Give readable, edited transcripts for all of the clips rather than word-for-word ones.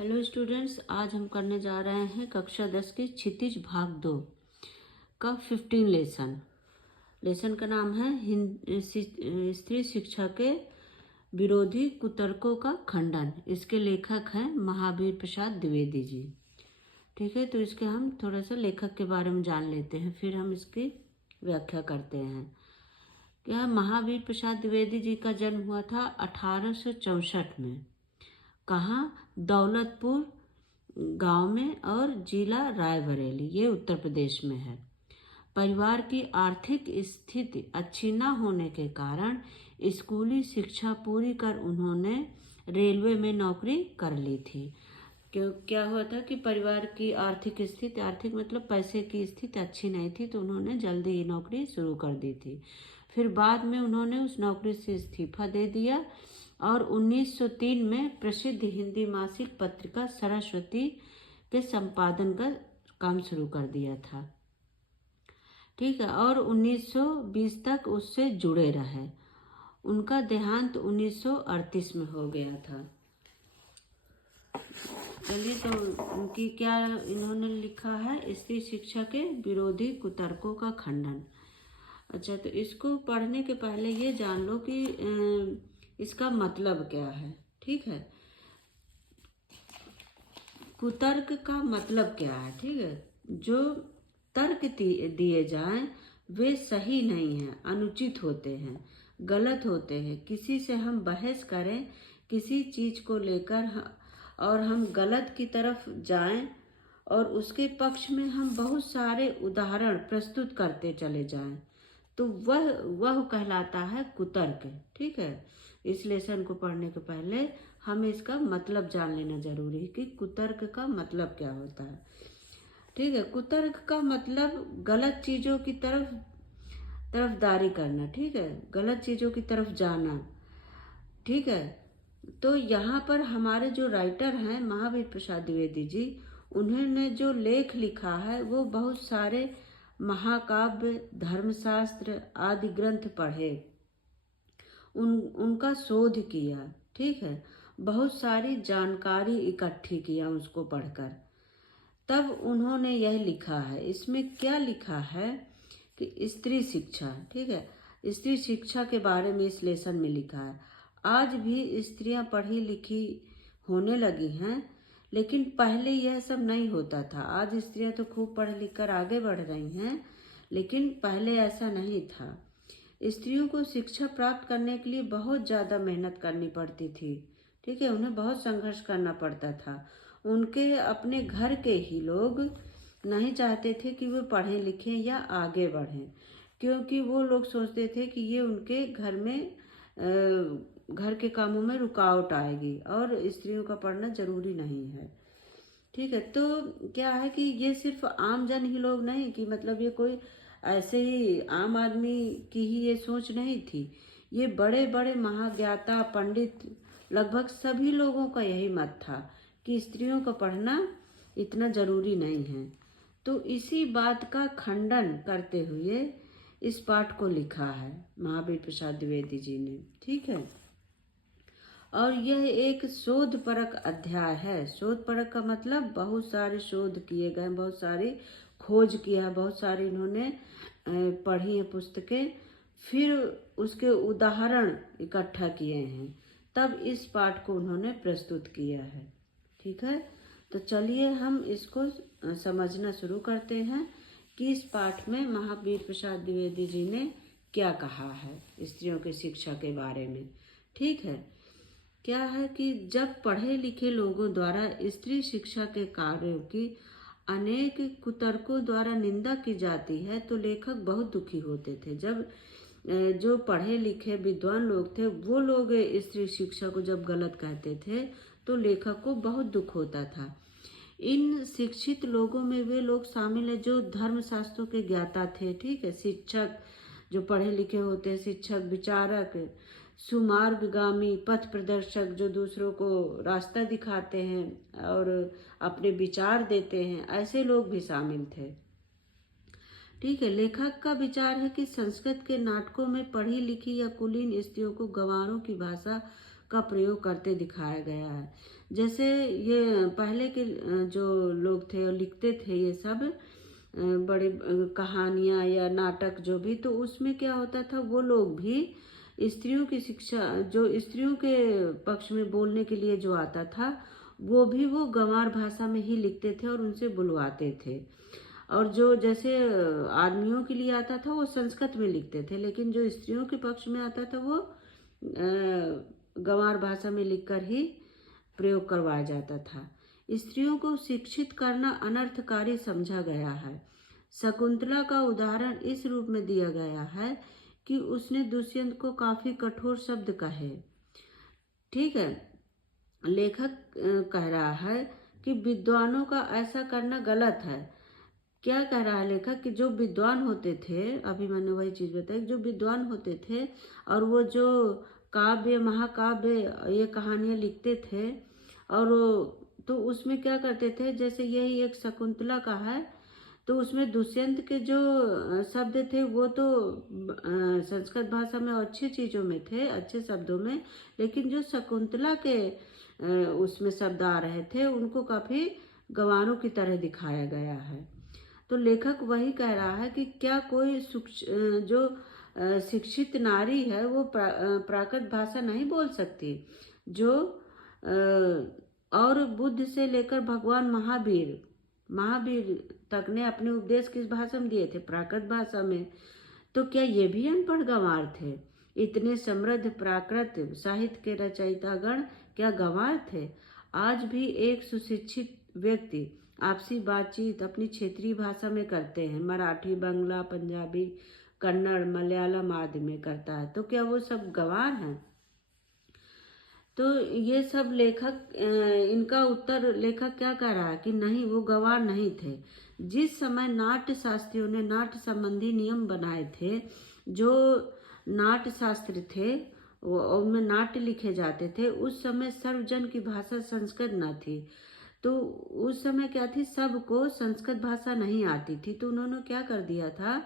Hello students, आज हम करने जा रहे हैं कक्षा 10 के क्षितिज भाग 2 का 15 लेसन का नाम है स्त्री शिक्षा के विरोधी कुतर्कों का खंडन। इसके लेखक हैं महावीर प्रसाद द्विवेदी जी। ठीक है, तो इसके हम थोड़ा सा लेखक के बारे में जान लेते हैं, फिर हम इसकी व्याख्या करते हैं। क्या महावीर प्रसाद द्विवेदी जी का जन्म हुआ था 1864 में। कहाँ? दौलतपुर गांव में, और जिला रायबरेली, ये उत्तर प्रदेश में है। परिवार की आर्थिक स्थिति अच्छी न होने के कारण स्कूली शिक्षा पूरी कर उन्होंने रेलवे में नौकरी कर ली थी। क्यों क्या हुआ था कि परिवार की आर्थिक स्थिति, आर्थिक मतलब पैसे की स्थिति अच्छी नहीं थी, तो उन्होंने जल्दी ही नौकरी शुरू कर दी थी। फिर बाद में उन्होंने उस नौकरी से इस्तीफा दे दिया और 1903 में प्रसिद्ध हिंदी मासिक पत्रिका सरस्वती के संपादन का काम शुरू कर दिया था। ठीक है, और 1920 तक उससे जुड़े रहे। उनका देहांत 1938 में हो गया था। चलिए, तो उनकी क्या इन्होंने लिखा है, स्त्री शिक्षा के विरोधी कुतर्कों का खंडन। अच्छा, तो इसको पढ़ने के पहले ये जान लो कि इसका मतलब क्या है। ठीक है, कुतर्क का मतलब क्या है। ठीक है, जो तर्क दिए जाएं वे सही नहीं हैं, अनुचित होते हैं, गलत होते हैं। किसी से हम बहस करें किसी चीज को लेकर और हम गलत की तरफ जाएं और उसके पक्ष में हम बहुत सारे उदाहरण प्रस्तुत करते चले जाएं, तो वह कहलाता है कुतर्क। ठीक है, इस लेसन को पढ़ने के पहले हमें इसका मतलब जान लेना जरूरी है कि कुतर्क का मतलब क्या होता है। ठीक है, कुतर्क का मतलब गलत चीजों की तरफदारी करना। ठीक है, गलत चीजों की तरफ जाना। ठीक है, तो यहाँ पर हमारे जो राइटर हैं महावीर प्रसाद द्विवेदी जी, उन्होंने जो लेख लिखा है वो बहुत सारे महाकाव्य, धर्मशास्त्र आदि ग्रंथ पढ़े, उनका शोध किया। ठीक है, बहुत सारी जानकारी इकट्ठी किया उसको पढ़कर, तब उन्होंने यह लिखा है। इसमें क्या लिखा है कि स्त्री शिक्षा, ठीक है, स्त्री शिक्षा के बारे में इस लेसन में लिखा है। आज भी स्त्रियां पढ़ी लिखी होने लगी हैं, लेकिन पहले यह सब नहीं होता था। आज स्त्रियां तो खूब पढ़ लिख कर आगे बढ़ रही हैं, लेकिन पहले ऐसा नहीं था। स्त्रियों को शिक्षा प्राप्त करने के लिए बहुत ज़्यादा मेहनत करनी पड़ती थी। ठीक है, उन्हें बहुत संघर्ष करना पड़ता था। उनके अपने घर के ही लोग नहीं चाहते थे कि वे पढ़ें लिखें या आगे बढ़ें, क्योंकि वो लोग सोचते थे कि ये उनके घर में घर के कामों में रुकावट आएगी और स्त्रियों का पढ़ना जरूरी नहीं है। ठीक है, तो क्या है कि ये सिर्फ आम जन ही लोग नहीं, कि मतलब ये कोई ऐसे ही आम आदमी की ही ये सोच नहीं थी। ये बड़े बड़े महाज्ञाता पंडित, लगभग सभी लोगों का यही मत था कि स्त्रियों का पढ़ना इतना जरूरी नहीं है। तो इसी बात का खंडन करते हुए इस पाठ को लिखा है महावीर प्रसाद द्विवेदी जी ने। ठीक है, और यह एक शोध परक अध्याय है। शोध परक का मतलब बहुत सारे शोध किए गए, बहुत सारी खोज किया है, बहुत सारी इन्होंने पढ़ी है पुस्तकें, फिर उसके उदाहरण इकट्ठा किए हैं, तब इस पाठ को उन्होंने प्रस्तुत किया है। ठीक है, तो चलिए हम इसको समझना शुरू करते हैं कि इस पाठ में महावीर प्रसाद द्विवेदी जी ने क्या कहा है स्त्रियों की शिक्षा के बारे में। ठीक है, क्या है कि जब पढ़े लिखे लोगों द्वारा स्त्री शिक्षा के कार्यों की अनेक कुतर्कों द्वारा निंदा की जाती है तो लेखक बहुत दुखी होते थे। जब जो पढ़े लिखे विद्वान लोग थे वो लोग स्त्री शिक्षा को जब गलत कहते थे तो लेखक को बहुत दुख होता था। इन शिक्षित लोगों में वे लोग शामिल है जो धर्मशास्त्रों के ज्ञाता थे। ठीक है, शिक्षक जो पढ़े लिखे होते हैं, शिक्षक, विचारक, सुमार्गगामी, पथ प्रदर्शक जो दूसरों को रास्ता दिखाते हैं और अपने विचार देते हैं, ऐसे लोग भी शामिल थे। ठीक है, लेखक का विचार है कि संस्कृत के नाटकों में पढ़ी लिखी या कुलीन स्त्रियों को गंवारों की भाषा का प्रयोग करते दिखाया गया है। जैसे ये पहले के जो लोग थे और लिखते थे ये सब बड़े कहानियाँ या नाटक जो भी, तो उसमें क्या होता था, वो लोग भी स्त्रियों की शिक्षा, जो स्त्रियों के पक्ष में बोलने के लिए जो आता था, वो गंवार भाषा में ही लिखते थे और उनसे बुलवाते थे। और जो जैसे आदमियों के लिए आता था वो संस्कृत में लिखते थे, लेकिन जो स्त्रियों के पक्ष में आता था वो गंवार भाषा में लिखकर ही प्रयोग करवाया जाता था। स्त्रियों को शिक्षित करना अनर्थकारी समझा गया है। शकुंतला का उदाहरण इस रूप में दिया गया है कि उसने दुष्यंत को काफी कठोर शब्द कहे। ठीक है, लेखक कह रहा है कि विद्वानों का ऐसा करना गलत है। क्या कह रहा है लेखक कि जो विद्वान होते थे, अभी मैंने वही चीज बताई, जो विद्वान होते थे और वो जो काव्य महाकाव्य ये कहानियां लिखते थे, और तो उसमें क्या करते थे, जैसे यही एक शकुंतला का है, तो उसमें दुष्यंत के जो शब्द थे वो तो संस्कृत भाषा में अच्छी चीजों में थे, अच्छे शब्दों में, लेकिन जो शकुंतला के उसमें शब्द आ रहे थे उनको काफी गंवारों की तरह दिखाया गया है। तो लेखक वही कह रहा है कि क्या कोई जो शिक्षित नारी है वो प्राकृत भाषा नहीं बोल सकती, जो और बुद्ध से लेकर भगवान महावीर तक ने अपने उपदेश किस भाषा में दिए थे, प्राकृत भाषा में। तो क्या ये भी अनपढ़ गंवार थे? इतने समृद्ध प्राकृत साहित्य के रचयितागण क्या गंवार थे? आज भी एक सुशिक्षित व्यक्ति आपसी बातचीत अपनी क्षेत्रीय भाषा में करते हैं, मराठी, बंगला, पंजाबी, कन्नड़, मलयालम आदि में करता है, तो क्या वो सब गंवार हैं? तो ये सब लेखक इनका उत्तर लेखक क्या कह रहा है कि नहीं, वो गंवार नहीं थे। जिस समय नाट्य शास्त्रियों ने नाट्य संबंधी नियम बनाए थे, जो नाट्य शास्त्र थे उनमें नाट्य लिखे जाते थे, उस समय सर्वजन की भाषा संस्कृत न थी। तो उस समय क्या थी, सबको संस्कृत भाषा नहीं आती थी, तो उन्होंने क्या कर दिया था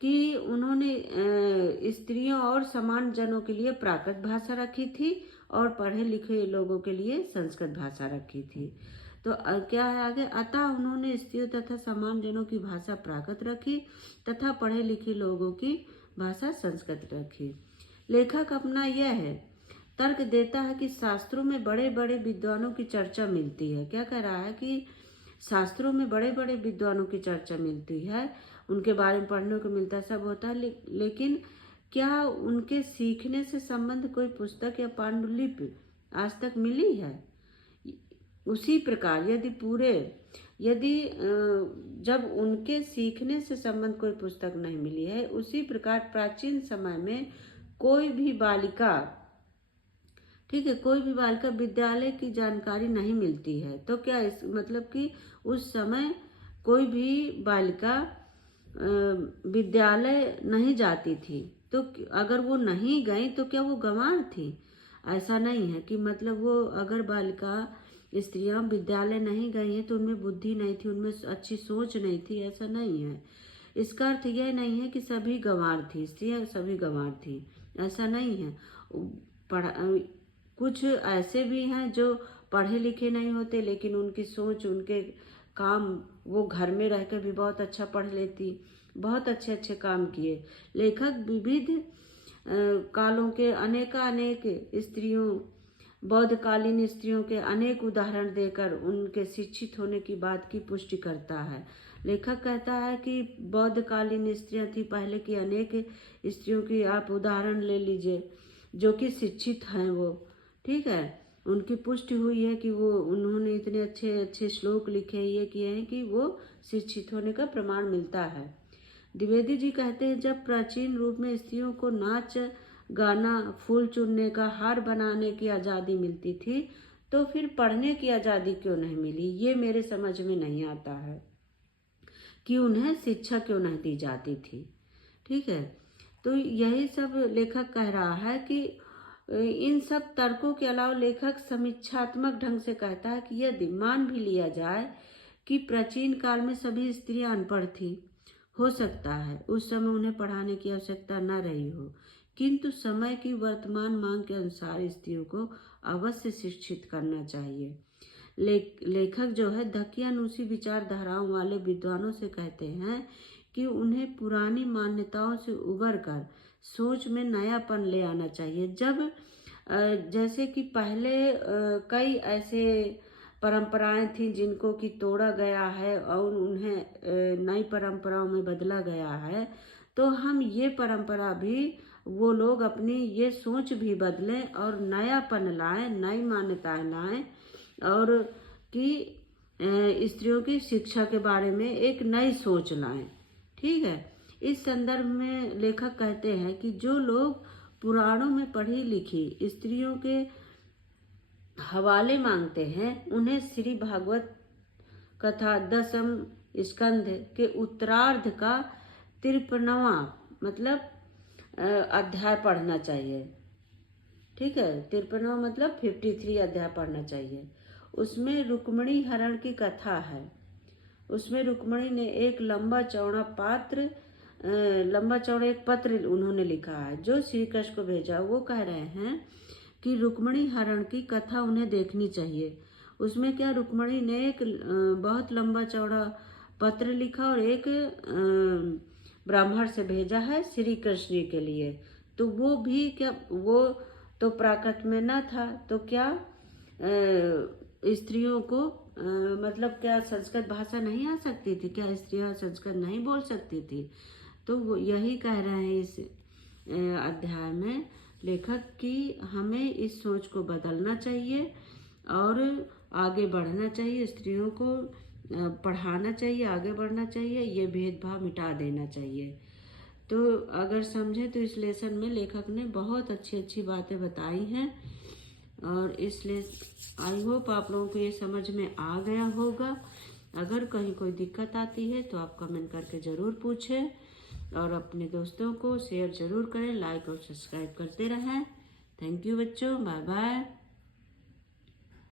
कि उन्होंने स्त्रियों और समान जनों के लिए प्राकृत भाषा रखी थी और पढ़े लिखे लोगों के लिए संस्कृत भाषा रखी थी। तो क्या है आगे, अतः उन्होंने स्त्रियों तथा समान जनों की भाषा प्राकृत रखी तथा पढ़े लिखे लोगों की भाषा संस्कृत रखी। लेखक अपना यह है तर्क देता है कि शास्त्रों में बड़े बड़े विद्वानों की चर्चा मिलती है। क्या कह रहा है कि शास्त्रों में बड़े बड़े विद्वानों की चर्चा मिलती है, उनके बारे में पढ़ने को मिलता है, सब होता है, लेकिन क्या उनके सीखने से संबंध कोई पुस्तक या पांडुलिपि आज तक मिली है? उसी प्रकार यदि जब उनके सीखने से संबंध कोई पुस्तक नहीं मिली है, उसी प्रकार प्राचीन समय में कोई भी बालिका, ठीक है, कोई भी बालिका विद्यालय की जानकारी नहीं मिलती है। तो क्या इस मतलब कि उस समय कोई भी बालिका विद्यालय नहीं जाती थी, तो अगर वो नहीं गई तो क्या वो गंवार थी? ऐसा नहीं है कि मतलब वो अगर बालिका स्त्रियां विद्यालय नहीं गई हैं तो उनमें बुद्धि नहीं थी, उनमें अच्छी सोच नहीं थी, ऐसा नहीं है। इसका अर्थ यह नहीं है कि सभी गंवार थी, स्त्रियां सभी गंवार थी, ऐसा नहीं है। कुछ ऐसे भी हैं जो पढ़े लिखे नहीं होते, लेकिन उनकी सोच, उनके काम, वो घर में रहकर भी बहुत अच्छा पढ़ लेती, बहुत अच्छे अच्छे काम किए। लेखक विविध कालों के अनेक स्त्रियों, बौद्धकालीन स्त्रियों के अनेक उदाहरण देकर उनके शिक्षित होने की बात की पुष्टि करता है। लेखक कहता है कि बौद्धकालीन स्त्रियां थी, पहले की अनेक स्त्रियों की आप उदाहरण ले लीजिए जो कि शिक्षित हैं वो, ठीक है, उनकी पुष्टि हुई है कि वो उन्होंने इतने अच्छे अच्छे श्लोक लिखे, ये किए हैं कि वो शिक्षित होने का प्रमाण मिलता है। द्विवेदी जी कहते हैं, जब प्राचीन रूप में स्त्रियों को नाच गाना, फूल चुनने का, हार बनाने की आज़ादी मिलती थी, तो फिर पढ़ने की आज़ादी क्यों नहीं मिली? ये मेरे समझ में नहीं आता है कि उन्हें शिक्षा क्यों नहीं दी जाती थी। ठीक है, तो यही सब लेखक कह रहा है कि इन सब तर्कों के अलावा लेखक समीक्षात्मक ढंग से कहता है कि यदि मान भी लिया जाए कि प्राचीन काल में सभी स्त्रियां अनपढ़ थी, हो सकता है उस समय उन्हें पढ़ाने की आवश्यकता न रही हो, किंतु समय की वर्तमान मांग के अनुसार स्त्रियों को अवश्य शिक्षित करना चाहिए। लेखक जो है दकियानूसी विचारधाराओं वाले विद्वानों से कहते हैं कि उन्हें पुरानी मान्यताओं से उबर कर सोच में नयापन ले आना चाहिए। जब जैसे कि पहले कई ऐसे परंपराएं थी जिनको कि तोड़ा गया है और उन्हें नई परंपराओं में बदला गया है, तो हम ये परंपरा भी वो लोग अपनी ये सोच भी बदलें और नयापन लाएं, नई मान्यताएं लाएं और कि स्त्रियों की शिक्षा के बारे में एक नई सोच लाएं। ठीक है। इस संदर्भ में लेखक कहते हैं कि जो लोग पुराणों में पढ़ी लिखी स्त्रियों के हवाले मांगते हैं उन्हें श्री भागवत कथा 10वें स्कंध के उत्तरार्ध का 53वां मतलब अध्याय पढ़ना चाहिए। ठीक है। 53वां मतलब 53 अध्याय पढ़ना चाहिए। उसमें रुक्मिणी हरण की कथा है। उसमें रुक्मिणी ने एक लंबा चौड़ा एक पत्र उन्होंने लिखा है जो श्री कृष्ण को भेजा। वो कह रहे हैं कि रुक्मिणी हरण की कथा उन्हें देखनी चाहिए। उसमें क्या रुक्मिणी ने एक बहुत लंबा चौड़ा पत्र लिखा और एक ब्राह्मण से भेजा है श्री कृष्ण के लिए। तो वो भी क्या, वो तो प्राकृत में न था, तो क्या स्त्रियों को मतलब क्या संस्कृत भाषा नहीं आ सकती थी? क्या स्त्रियां संस्कृत नहीं बोल सकती थी? तो वो यही कह रहे हैं इस अध्याय में लेखक कि हमें इस सोच को बदलना चाहिए और आगे बढ़ना चाहिए, स्त्रियों को पढ़ाना चाहिए, आगे बढ़ना चाहिए, ये भेदभाव मिटा देना चाहिए। तो अगर समझे तो इस लेसन में लेखक ने बहुत अच्छी अच्छी बातें बताई हैं और इसलिए आई होप आप लोगों को ये समझ में आ गया होगा। अगर कहीं कोई दिक्कत आती है तो आप कमेंट करके ज़रूर पूछें और अपने दोस्तों को शेयर ज़रूर करें, लाइक और सब्सक्राइब करते रहें। थैंक यू बच्चों, बाय बाय।